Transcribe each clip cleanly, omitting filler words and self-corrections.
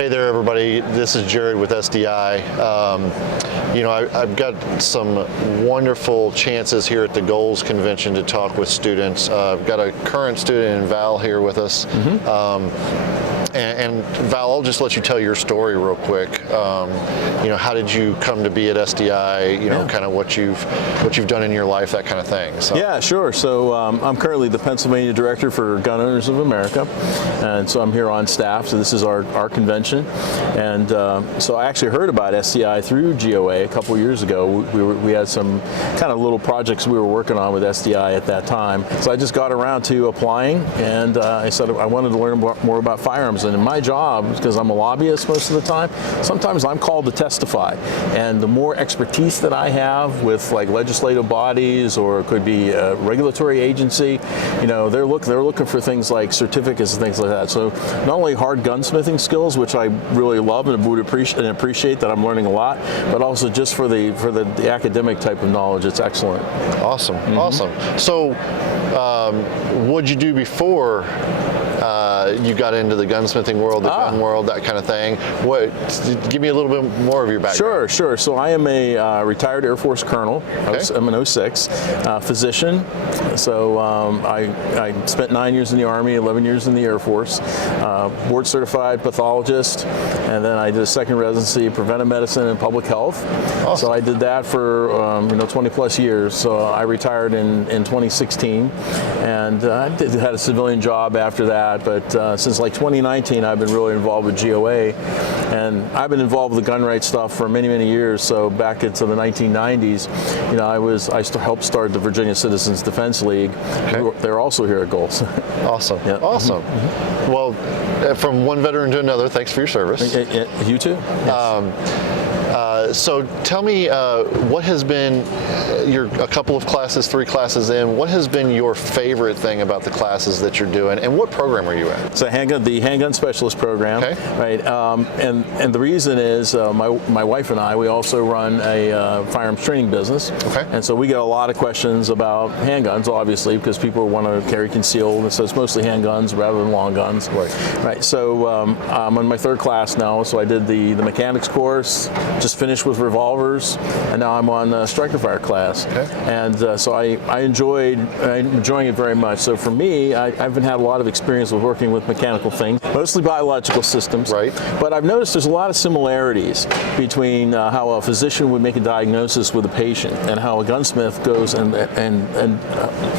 Hey there, everybody. This is Jared with SDI. I've got some wonderful chances here at the Goals Convention to talk with students. I've got a current student in Val here with us. And Val, I'll just let you tell your story real quick. How did you come to be at SDI? Kind of what you've done in your life, that kind of thing. So. Yeah, sure. So I'm currently the Pennsylvania Director for Gun Owners of America, and so I'm here on staff. So this is our convention, and so I actually heard about SDI through GOA a couple years ago. We had some kind of little projects we were working on with SDI at that time. So I just got around to applying, and I said I wanted to learn more about firearms. And in my job, because I'm a lobbyist most of the time, sometimes I'm called to testify. And the more expertise that I have with like legislative bodies, or it could be a regulatory agency, they're looking for things like certificates and things like that. So not only hard gunsmithing skills, which I really love and would appreciate that I'm learning a lot, but also just for the academic type of knowledge, it's excellent. Awesome, awesome. So what'd you do before you got into the gunsmithing world, the gun world, that kind of thing? Give me a little bit more of your background. Sure. So I am a retired Air Force colonel. Okay. I'm an 06 physician. So I spent 9 years in the Army, 11 years in the Air Force, board certified pathologist, and then I did a second residency in preventive medicine and public health. Awesome. So I did that for 20 plus years. So I retired in 2016, and I had a civilian job after that, but since like 2019 I've been really involved with GOA, and I've been involved with the gun rights stuff for many years. So back into the 1990s, I helped start the Virginia Citizens Defense League. Okay. They're also here at Goals. Awesome. Yeah. Awesome. Well, from one veteran to another, thanks for your service. You too. Yes. So tell me, what has been, you're a couple of classes, 3 classes in, what has been your favorite thing about the classes that you're doing, and what program are you in? So the Handgun Specialist program, okay. Right? And the reason is my wife and I, we also run a firearms training business, okay. And so we get a lot of questions about handguns, obviously, because people want to carry concealed, and so it's mostly handguns rather than long guns. Right. So I'm on my 3rd class now, so I did the mechanics course, just finished with revolvers, and now I'm on striker fire class. Okay. And so I'm enjoying it very much. So for me, I haven't had a lot of experience with working with mechanical things, mostly biological systems. Right. But I've noticed there's a lot of similarities between how a physician would make a diagnosis with a patient and how a gunsmith goes and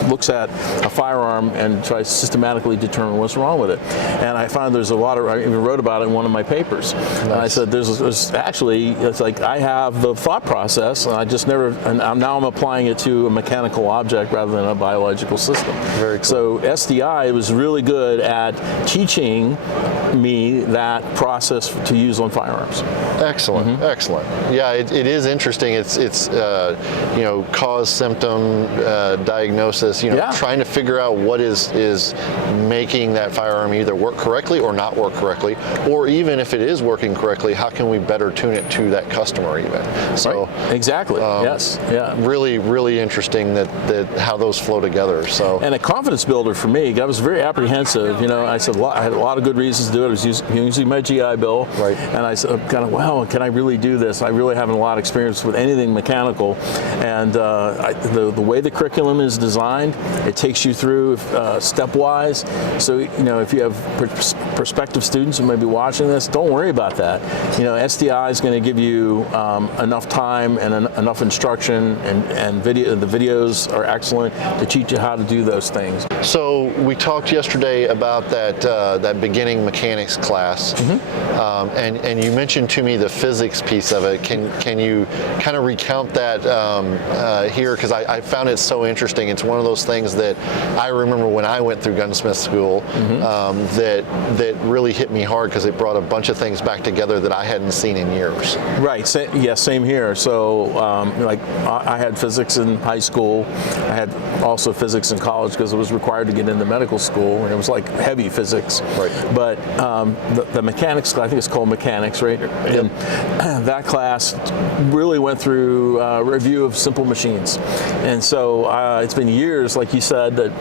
looks at a firearm and tries to systematically determine what's wrong with it. And I found there's I even wrote about it in one of my papers. Nice. And I said there's actually, it's like I have the thought process, and I just never, and now I'm applying it to a mechanical object rather than a biological system. Very cool. So SDI was really good at teaching me that process to use on firearms. Excellent, excellent. Yeah, it is interesting. It's cause, symptom, diagnosis. Trying to figure out what is making that firearm either work correctly or not work correctly, or even if it is working correctly, how can we better tune it to that customer even? So right. Exactly. Yes. Yeah. Really interesting that how those flow together. So and a confidence builder for me. I was very apprehensive. I said I had a lot of good reasons to do it. I was using my GI Bill, right? And I said, kind of, well, can I really do this? I really haven't a lot of experience with anything mechanical, and the way the curriculum is designed, it takes you through stepwise. So if you have prospective students who may be watching this, don't worry about that. SDI is going to give you enough time and enough instruction, and the videos are excellent to teach you how to do those things. So we talked yesterday about that beginning mechanics class, and you mentioned to me the physics piece of it. Can you kind of recount that here? Because I found it so interesting. It's one of those things that I remember when I went through gunsmith school that really hit me hard, because it brought a bunch of things back together that I hadn't seen in years. Right. Yeah, same here. So, like, I had physics in high school. I had also physics in college because it was required to get into medical school, and it was like heavy physics. Right. But the mechanics, I think it's called mechanics, right? And that class really went through a review of simple machines. And so it's been years, like you said, that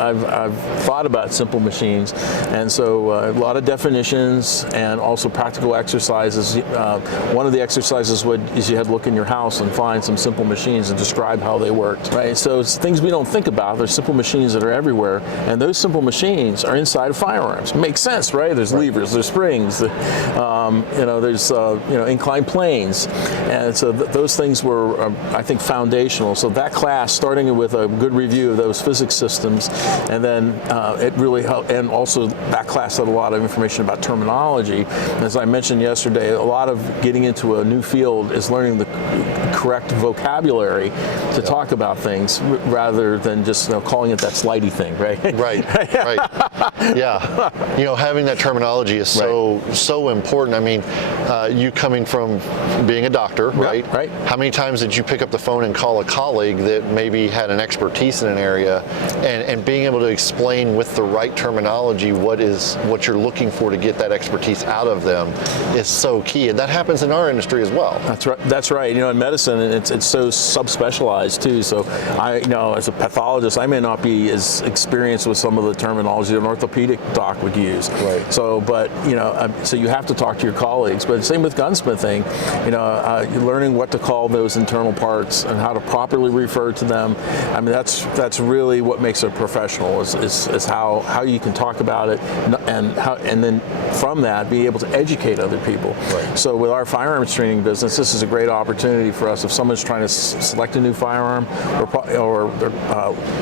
I've thought about simple machines, and so a lot of definitions and also practical exercises. One of the exercises is you had to look in your house and find some simple machines and describe how they worked. Right. So it's things we don't think about. There's simple machines that are everywhere, and those simple machines are inside of firearms. Makes sense, right? There's levers, there's springs, there's inclined planes, and so those things were, I think, foundational. So that class, starting with a good review of those physics systems, and then it really helped. And also that class had a lot of information about terminology. As I mentioned yesterday, a lot of getting into a new field is learning the correct vocabulary to talk about things rather than just calling it that slidey thing, right? Right. Yeah. Having that terminology is so important. I mean, you coming from being a doctor, right? Right. How many times did you pick up the phone and call a colleague that maybe had an expertise in an area, and being able to explain with the right terminology what you're looking for to get that expertise out of them is so key, and that happens in our industry as well. That's right. In medicine, it's so subspecialized too. So as a pathologist, I may not be as experienced with some of the terminology an orthopedic doc would use. Right. So, so you have to talk to your colleagues. But same with gunsmithing. You're learning what to call those internal parts and how to properly refer to them. I mean, that's really what makes a professional is how you can talk about it, and then from that be able to educate other people. Right. So with our firearms training business, this is a great opportunity for us. If someone's trying to select a new firearm, or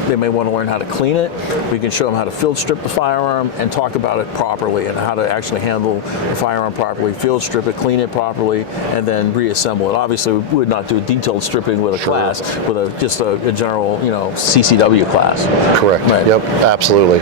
they may want to learn how to clean it, we can show them how to field strip the firearm and talk about it properly and how to actually handle the firearm properly, field strip it, clean it properly, and then reassemble it. Obviously, we would not do detailed stripping with a class, with just a general CCW class. Correct. Right. Yep. Absolutely.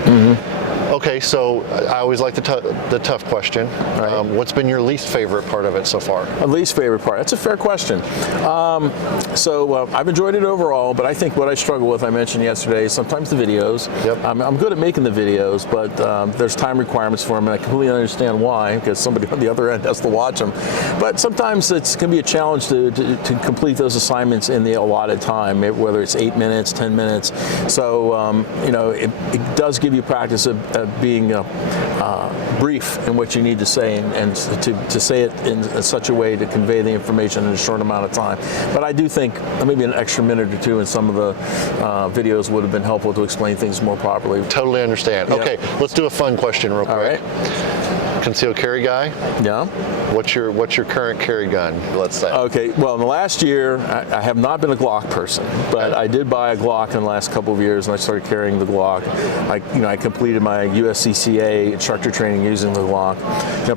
Okay, so I always like the tough question. Right. What's been your least favorite part of it so far? Least favorite part? That's a fair question. I've enjoyed it overall, but I think what I struggle with, I mentioned yesterday, is sometimes the videos. Yep. I'm good at making the videos, but there's time requirements for them, and I completely understand why, because somebody on the other end has to watch them. But sometimes it can be a challenge to complete those assignments in the allotted time, whether it's 8 minutes, 10 minutes. So, it does give you practice of being brief in what you need to say, and to say it in such a way to convey the information in a short amount of time. But I do think maybe an extra minute or two in some of the videos would have been helpful to explain things more properly. Totally understand. Yep. Okay, let's do a fun question real quick. All right. Concealed carry guy? Yeah. What's your current carry gun, let's say? Okay, well, in the last year, I have not been a Glock person, but I did buy a Glock in the last couple of years, and I started carrying the Glock. I completed my USCCA instructor training using the Glock.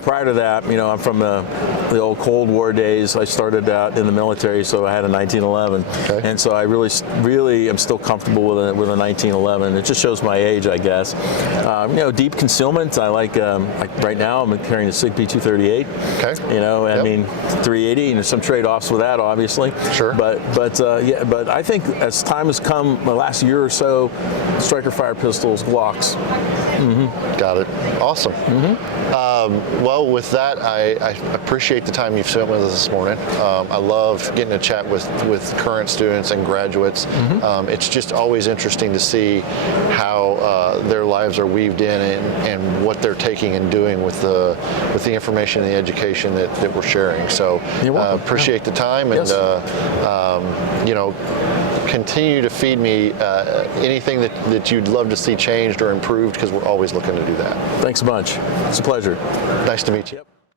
Prior to that, I'm from the old Cold War days. I started out in the military, so I had a 1911, and so I really am still comfortable with a 1911. It just shows my age, I guess. Deep concealment. I like right now I'm carrying a SIG P238. Okay. I mean 380, and there's some trade-offs with that, obviously. Sure. But I think as time has come, the last year or so, striker fire pistols, Glocks. Got it. Awesome. Well, with that, I appreciate the time you've spent with us this morning. I love getting to chat with current students and graduates. It's just always interesting to see how their lives are weaved in and what they're taking and doing with the information and the education that we're sharing. So appreciate the time, and continue to feed me anything that you'd love to see changed or improved, because we're always looking to do that. Thanks a bunch. It's a pleasure. Nice to meet you. Yep.